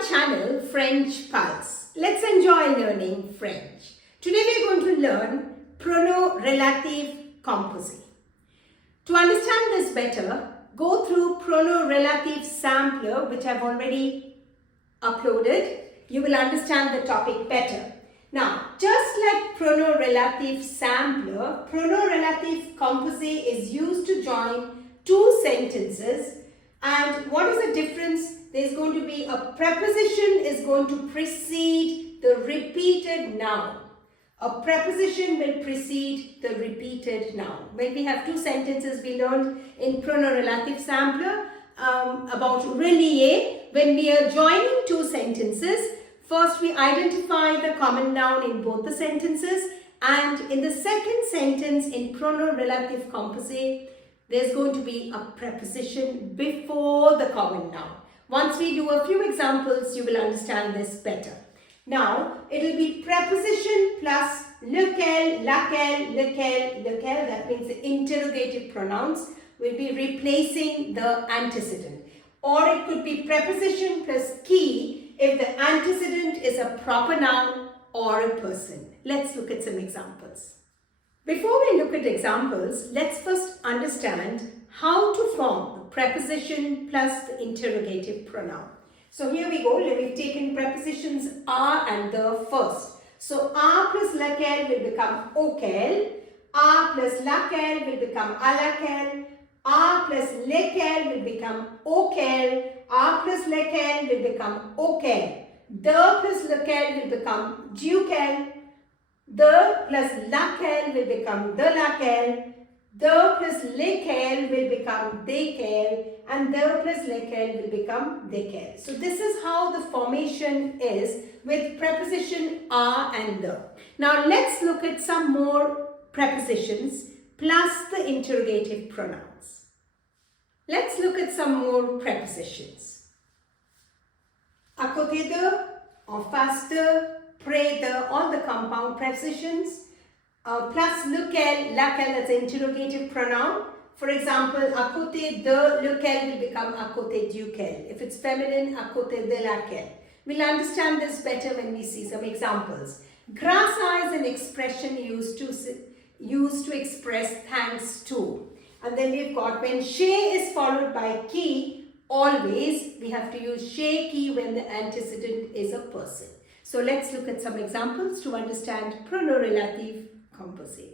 my channel French Pulse. Let's enjoy learning French. Today we are going to learn pronom relatif composé. To understand this better, go through pronom relatif sampler, which I've already uploaded. You will understand the topic better. Now, just like pronom relatif sampler, pronom relatif composé is used to join two sentences. And what is the difference? There's going to be a preposition is going to precede the repeated noun. A preposition will precede the repeated noun. When we have two sentences, we learned in pronom relatif sampler about reliez. When we are joining two sentences, first we identify the common noun in both the sentences, and in the second sentence in pronom relatif composé, there's going to be a preposition before the common noun. Once we do a few examples, you will understand this better. Now, it will be preposition plus lequel, laquelle, lequel, lequel. That means the interrogative pronouns will be replacing the antecedent. Or it could be preposition plus qui if the antecedent is a proper noun or a person. Let's look at some examples. Before we look at examples, let's first understand how to form the preposition plus the interrogative pronoun. So here we go. We've taken prepositions are and the first. So are plus laquelle will become auquel. Are plus laquelle will become à laquelle. Are plus lesquels will become auquel. Are plus lesquels will become auquel. De plus lequel will become duquel. De plus laquelle will become de laquelle. De plus lesquels will become desquels, and de plus lesquels will become desquels. So this is how the formation is with preposition are and the. Now let's look at some more prepositions plus the interrogative pronouns. Let's look at some more prepositions. À côté de, en face de, près de, all the compound prepositions. Plus lequel, laquelle, that's an interrogative pronoun. For example, à côté de lequel will become à côté duquel. If it's feminine, à côté de laquelle. We'll understand this better when we see some examples. Grâce à is an expression used to express thanks to. And then we've got when chez is followed by qui, always we have to use chez qui when the antecedent is a person. So let's look at some examples to understand pronom relatif composé.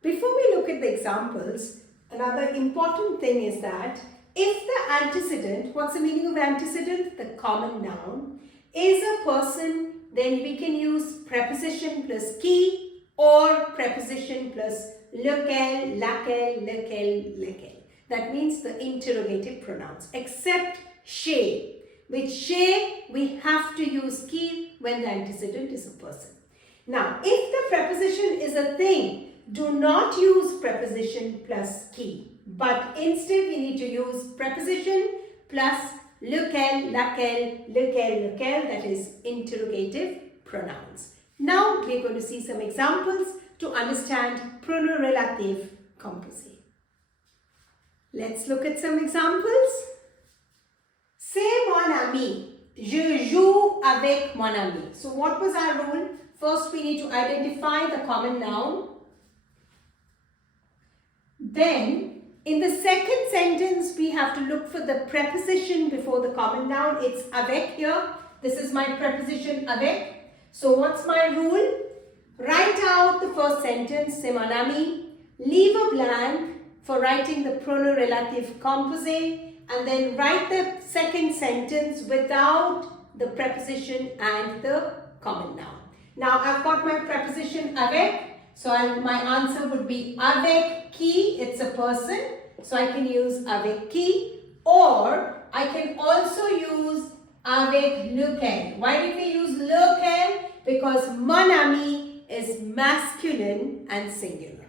Before we look at the examples, another important thing is that if the antecedent, what's the meaning of antecedent? The common noun, is a person, then we can use preposition plus qui or preposition plus lequel, laquelle, lequel, lequel. That means the interrogative pronouns, except chez. With chez, we have to use qui when the antecedent is a person. Now, if the preposition is a thing, do not use preposition plus qui. But instead, we need to use preposition plus lequel, laquelle, lequel, lequel, that is interrogative pronouns. Now, we are going to see some examples to understand pronom relatif composé. Let's look at some examples. C'est mon ami. Je joue avec mon ami. So what was our rule? First, we need to identify the common noun. Then, in the second sentence, we have to look for the preposition before the common noun. It's avec here. This is my preposition avec. So what's my rule? Write out the first sentence, c'est mon ami. Leave a blank for writing the pronom relatif composé. And then write the second sentence without the preposition and the common noun. Now I've got my preposition avec, so my answer would be avec qui, it's a person, so I can use avec qui, or I can also use avec lequel. Why did we use lequel? Because mon ami is masculine and singular.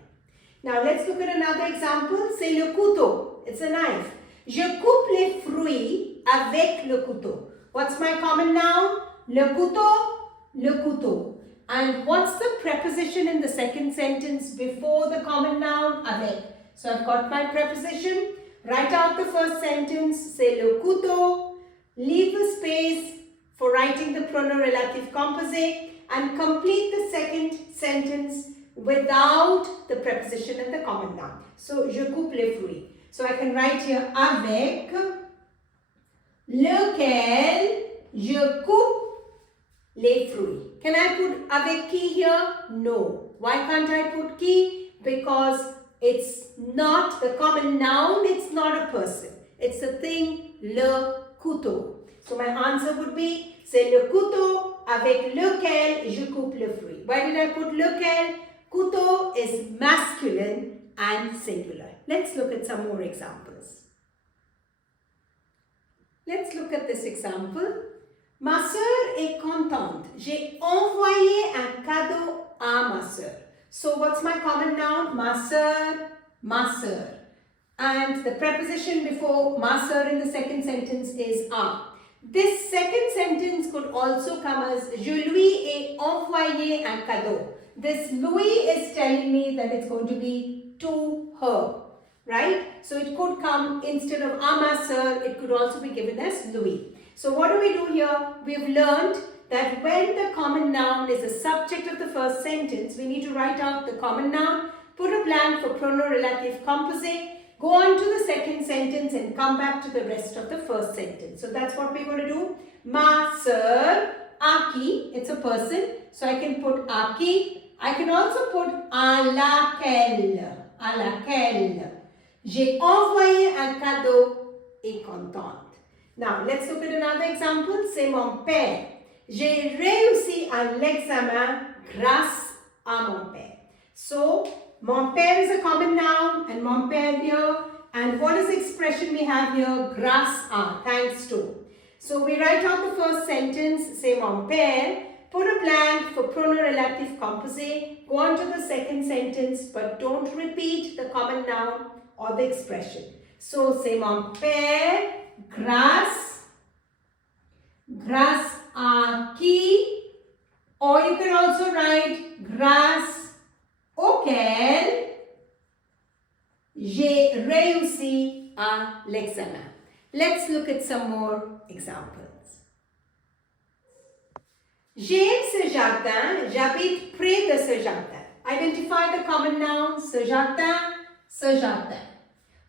Now let's look at another example. C'est le couteau, it's a knife. Je coupe les fruits avec le couteau. What's my common noun? Le couteau, le couteau. And what's the preposition in the second sentence before the common noun? Avec. So I've got my preposition. Write out the first sentence. C'est le couteau. Leave a space for writing the pronom relatif composé and complete the second sentence without the preposition and the common noun. So, je coupe les fruits. So, I can write here avec lequel je coupe les fruits. Can I put avec qui here? No. Why can't I put qui? Because it's not the common noun, it's not a person. It's the thing, le couteau. So my answer would be, c'est le couteau avec lequel je coupe le fruit. Why did I put lequel? Couteau is masculine and singular. Let's look at some more examples. Let's look at this example. Ma sœur est contente. J'ai envoyé un cadeau à ma sœur. So what's my common noun? Ma sœur, ma sœur. And the preposition before ma sœur in the second sentence is a. This second sentence could also come as je lui ai envoyé un cadeau. This lui is telling me that it's going to be to her, right? So it could come instead of a ma sœur, it could also be given as lui. So what do we do here? We've learned that when the common noun is the subject of the first sentence, we need to write out the common noun, put a blank for pronom relatif composé, go on to the second sentence and come back to the rest of the first sentence. So that's what we're going to do. Ma sœur, à qui, it's a person, so I can put à qui. I can also put à laquelle, à laquelle. J'ai envoyé un cadeau et contente. Now, let's look at another example. C'est mon père. J'ai réussi à l'examen grâce à mon père. So, mon père is a common noun and mon père here. And what is the expression we have here? Grâce à, thanks to. So, we write out the first sentence, c'est mon père. Put a blank for pronom relatif composé. Go on to the second sentence, but don't repeat the common noun or the expression. So, c'est mon père. Grâce à qui, or you can also write grâce auquel j'ai réussi à l'examen. Let's look at some more examples. J'aime ce jardin, j'habite près de ce jardin. Identify the common noun, ce jardin.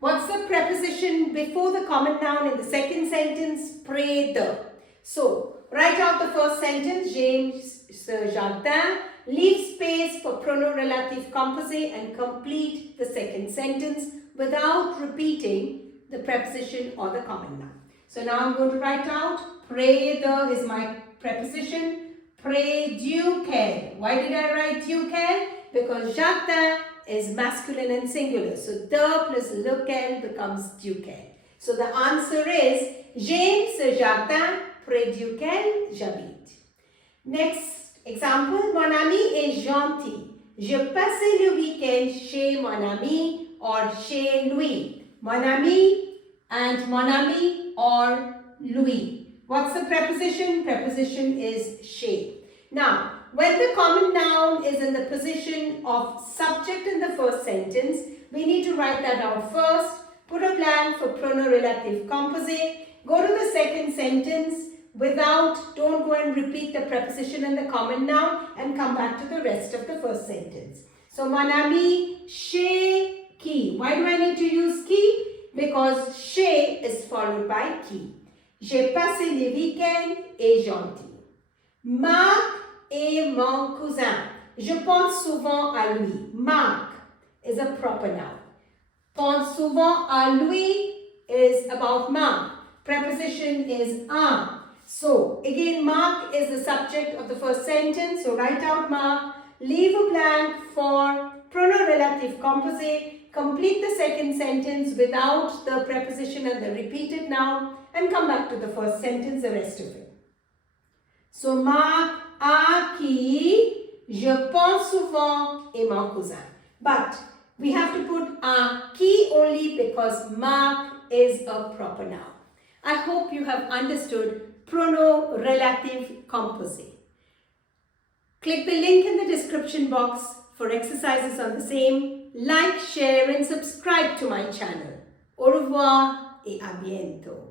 What's the preposition before the common noun in the second sentence? Près de. So, write out the first sentence, j'aime ce jardin. Leave space for pronom relatif composé and complete the second sentence without repeating the preposition or the common noun. So now I'm going to write out, près de is my preposition. Près duquel. Why did I write duquel? Because jardin is masculine and singular. So, de plus lequel becomes duquel. So, the answer is, j'aime ce jardin près duquel j'habite. Next example, mon ami est gentil. Je passais le week-end chez mon ami or chez lui. Mon ami and mon ami or lui. What's the preposition? Preposition is chez. Now, when the common noun is in the position of subject in the first sentence, we need to write that out first. Put a blank for pronom relatif composé. Go to the second sentence don't go and repeat the preposition and the common noun and come back to the rest of the first sentence. So, mon ami chez qui. Why do I need to use qui? Because chez is followed by qui. J'ai passé le week-end et gentil. Marc est mon cousin. Je pense souvent à lui. Marc is a proper noun. Pense souvent à lui is about Marc. Preposition is un. So, again, Marc is the subject of the first sentence. So, write out Marc. Leave a blank for pronom relatif composé. Complete the second sentence without the preposition and the repeated noun. And come back to the first sentence, the rest of it. So, Marc à qui je pense souvent est mon cousin. But we have to put à qui only because Marc is a proper noun. I hope you have understood pronom relatif composé. Click the link in the description box for exercises on the same. Like, share and subscribe to my channel. Au revoir et à bientôt.